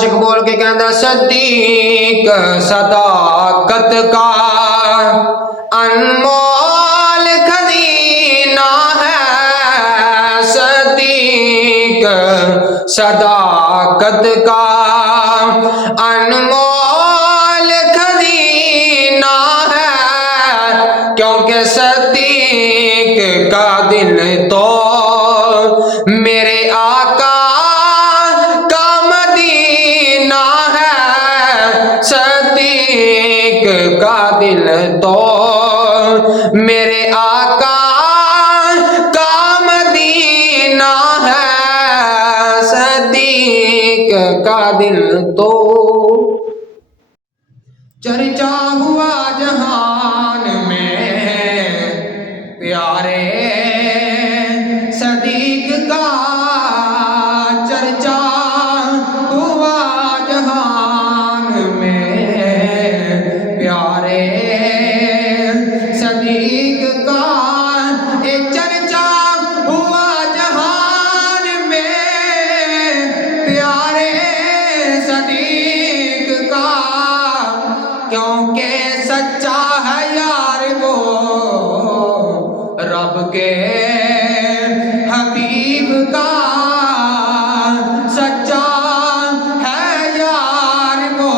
आशिक बोल के कहता सदीक सदाकत का अनमोल खजीना है, सदीक सदाकत का अनमोल खजीना है, क्योंकि सदीक का दिल तो मेरे आका का मदीना है, सदीक का दिल तो मेरे आका का मदीना है, सदीक का दिल तो। चर्चा हुआ जहान में प्यारे सदीक का, चर्चा हुआ जहान में प्यारे सदीक का, ए चर्चा हुआ जहान में प्यारे सदीक का, क्योंकि सच्चा है यार वो रब के हबीब का, सच्चा है यार वो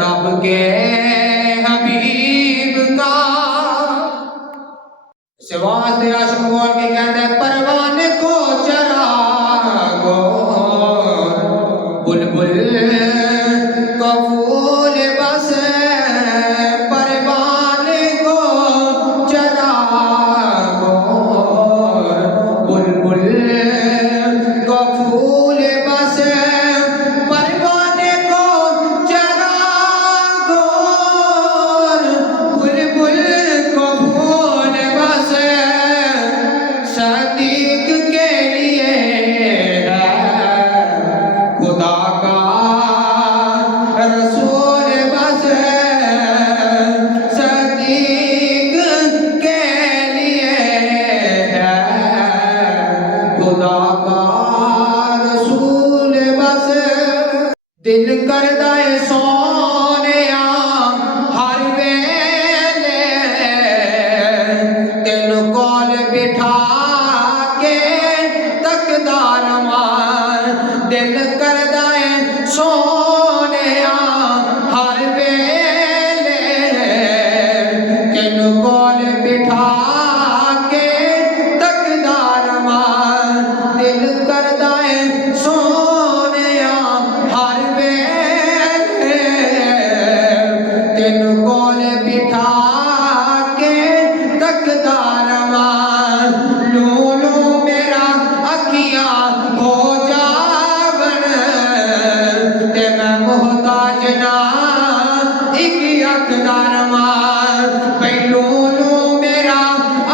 रब के हबीब का। वास्ते आशिक बोल के कहते परवाने को चरा गो बुलबुल को फूल बस, परवाने को चरा गो बुलबुल को फूल बस, परवाने को चरा गो बुलबुल को फूल बस, सदीक के लिए है खुदा का रसूल बस, सदीक के लिए है खुदा का रसूल बस। दिल करदा है सोनिया हर वेले तेन कोल बिठा के तकदार मार, दिल करदा है सोनिया हर वेले तेन कोल बिठा के तकदार मार, दिल करदा है सोनिया हर वेले तेन कोल बिठा के तकदार मार, लूलू मेरा अखियां हो जावन ते मैं मोहताज ना एक अखदार मार, भाई लूलू मेरा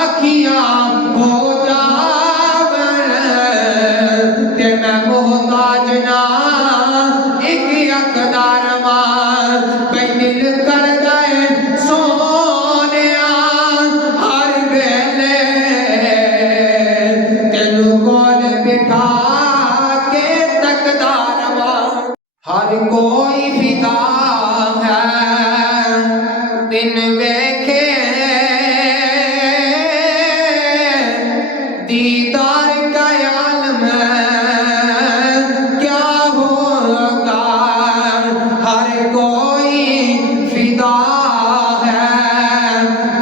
अखियां हो जावन ते मैं मोहताज ना एक अखदार मार, भाई दिल कर गए सोनिया हर वेले तेनू कोल बिठा के तकदार मार। हर कोई फिदा है दिन वेखे दीदार का आलम क्या होगा, हर कोई फिदा है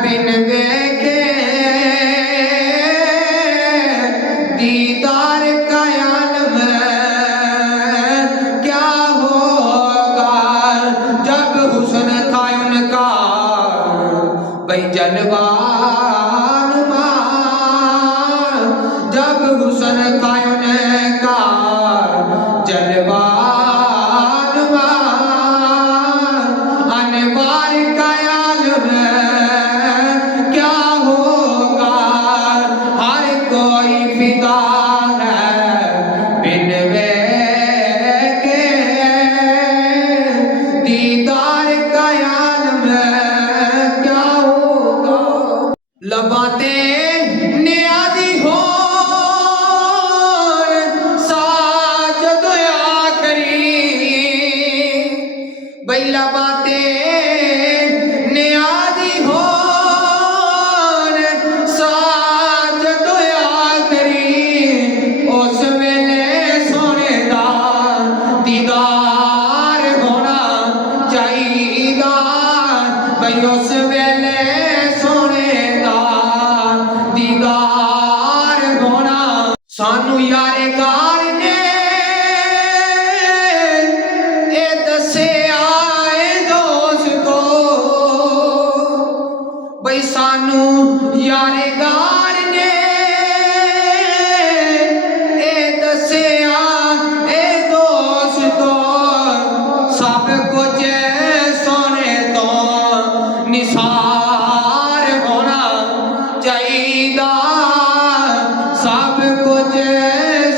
बिन देखे दीदार का आलम क्या होगा, ਲਬਾਤੇ ਨਿਆਜ਼ੀ ਹੋਣ ਸਾਜ ਤੋਂ ਆਖਰੀ ਉਸ ਵੇਲੇ ਸੋਹਣੇ ਦਾ ਦੀਦਾਰ ਹੋਣਾ ਚਾਹੀਦਾ ਬਈ ਉਸ ਵੇਲੇ ਸੋਹਣੇ ਦਾ ਦੀਦਾਰ ਹੋਣਾ ਸਾਨੂੰ ਯਾਰੇ ਗਾਰ ਨੇ ਇਹ ਦੱਸਿਆ ਏ ਦੋਸਤੋ ਬਈ ਸਾਨੂੰ ਯਾਰੇ ਗਾਰ ਨੇ ਇਹ ਦੱਸਿਆ ਏ ਦੋਸਤੋ ਸਭ ਕੁਝ ਸੋਹਣੇ ਤੋਂ ਨਿਸਾਰ ਹੋਣਾ ਚਾਹੀਦਾ ਸਭ ਕੁਝ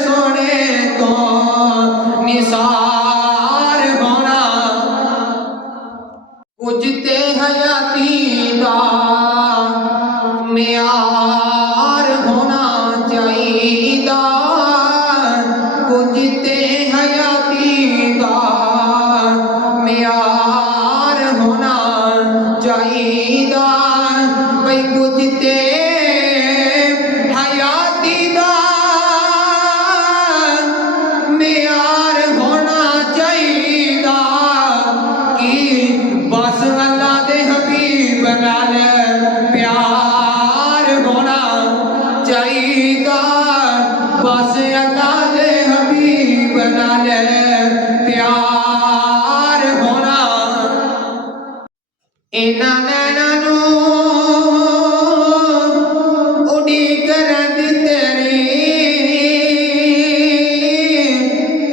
ਸੋਹਣੇ ਤੋਂ ਨਿਸਾਰ ਹੋਣਾ ਕੁਝ ਤੇ ਹਯਾਤੀ ਦਾ ਮਿਆਰ ਹੋਣਾ ਚਾਹੀਦਾ ਕੁਝ ਤੇ ਹਯਾਤੀ ਦਾ ਮਿਆਰ ਹੋਣਾ ਚਾਹੀਦਾ ਬਈ ਕੁਝ ਤੇ ਹਯਾਤੀ ਦਾ ਮਿਆਰ ਹੋਣਾ ਚਾਹੀਦਾ ਕਿ ਬਸ ਅੱਲਾ ਦੇ ਹਬੀਬ ਨਾਲ ਪਿਆਰ ਹੋਣਾ ਚਾਹੀਦਾ ਬਸ ਅੱਲਾ ਦੇ ਹਬੀਬ ਨਾਲ ਪਿਆਰ ਹੋਣਾ ਇਹਨਾਂ ਨੈਣਾਂ ਨੂੰ ਉਡੀਕ ਰਹਿੰਦੀ ਤੇਰੀ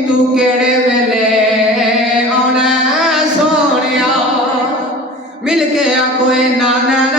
ਤੂੰ ਕਿਹੜੇ ਵੇਲੇ ਆਉਣਾ ਸੋਹਣਿਆ ਮਿਲ ਕੇ ਆ ਕੋਈ ਨਾਨਾ